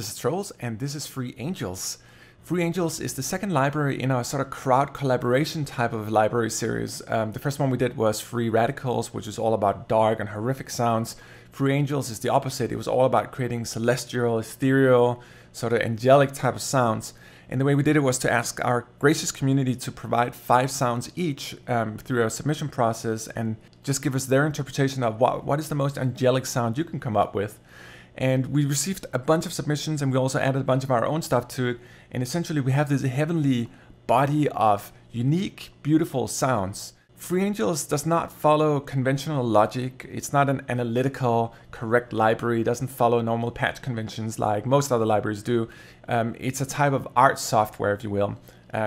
this is Trolls, and this is Free Angels. Free Angels is the second library in our sort of crowd collaboration type of library series. The first one we did was Free Radicals, which is all about dark and horrific sounds. Free Angels is the opposite. It was all about creating celestial, ethereal, sort of angelic type of sounds. And the way we did it was to ask our gracious community to provide 5 sounds each through our submission process and just give us their interpretation of what is the most angelic sound you can come up with. And we received a bunch of submissions, and we also added a bunch of our own stuff to it. And essentially we have this heavenly body of unique, beautiful sounds. Free Angels does not follow conventional logic. It's not an analytical, correct library. It doesn't follow normal patch conventions like most other libraries do. It's a type of art software, if you will.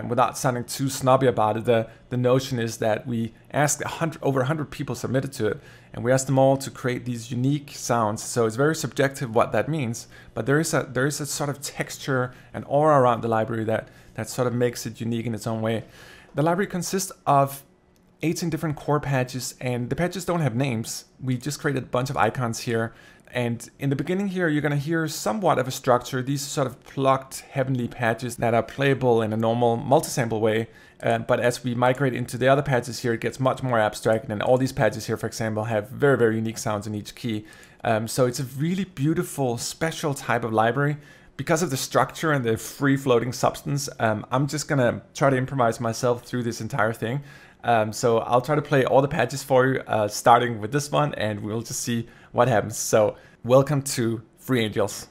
Without sounding too snobby about it, the notion is that we asked over 100 people submitted to it, and we asked them all to create these unique sounds. So it's very subjective what that means, but there is a sort of texture and aura around the library that sort of makes it unique in its own way. The library consists of 18 different core patches, and the patches don't have names. We just created a bunch of icons here. And in the beginning here, you're going to hear somewhat of a structure. These sort of plucked heavenly patches that are playable in a normal multi-sample way. But as we migrate into the other patches here, it gets much more abstract. And all these patches here, for example, have very, very unique sounds in each key. So it's a really beautiful, special type of library. Because of the structure and the free-floating substance, I'm just going to try to improvise myself through this entire thing. So I'll try to play all the patches for you, starting with this one, and we'll just see what happens. So welcome to Free Angels.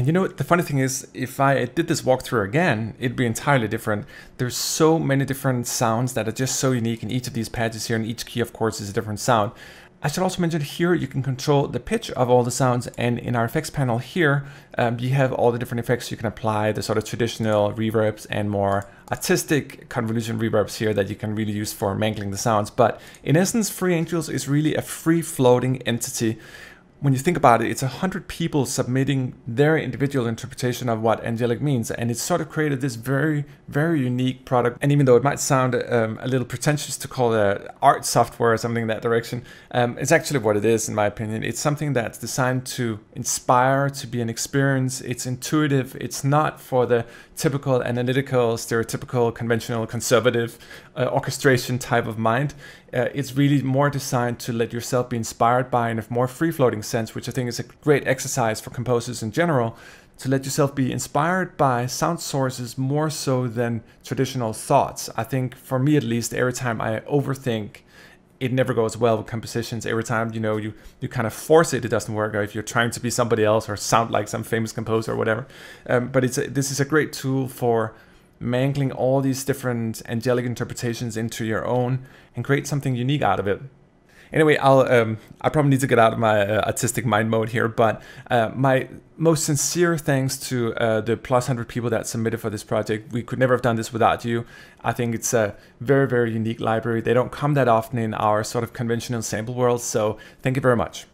And you know what, the funny thing is, if I did this walkthrough again, it'd be entirely different. There's so many different sounds that are just so unique in each of these patches here, and each key, of course, is a different sound. I should also mention here, you can control the pitch of all the sounds, and in our effects panel here, you have all the different effects you can apply, the sort of traditional reverbs and more artistic convolution reverbs here that you can really use for mangling the sounds. But in essence, Free Angels is really a free-floating entity. When you think about it, it's 100 people submitting their individual interpretation of what angelic means, and it's sort of created this very, very unique product. And even though it might sound a little pretentious to call it art software or something in that direction, it's actually what it is, in my opinion. It's something that's designed to inspire, to be an experience. It's intuitive. It's not for the typical analytical, stereotypical, conventional, conservative orchestration type of mind. It's really more designed to let yourself be inspired by, in a more free-floating sense, which I think is a great exercise for composers in general, to let yourself be inspired by sound sources more so than traditional thoughts. I think, for me at least, every time I overthink, it never goes well with compositions. Every time, you know, you kind of force it, it doesn't work. Or if you're trying to be somebody else or sound like some famous composer or whatever. But this is a great tool for mangling all these different angelic interpretations into your own and create something unique out of it. Anyway, I probably need to get out of my artistic mind mode here, but my most sincere thanks to the plus 100 people that submitted for this project. We could never have done this without you. I think it's a very, very unique library. They don't come that often in our sort of conventional sample world, so thank you very much.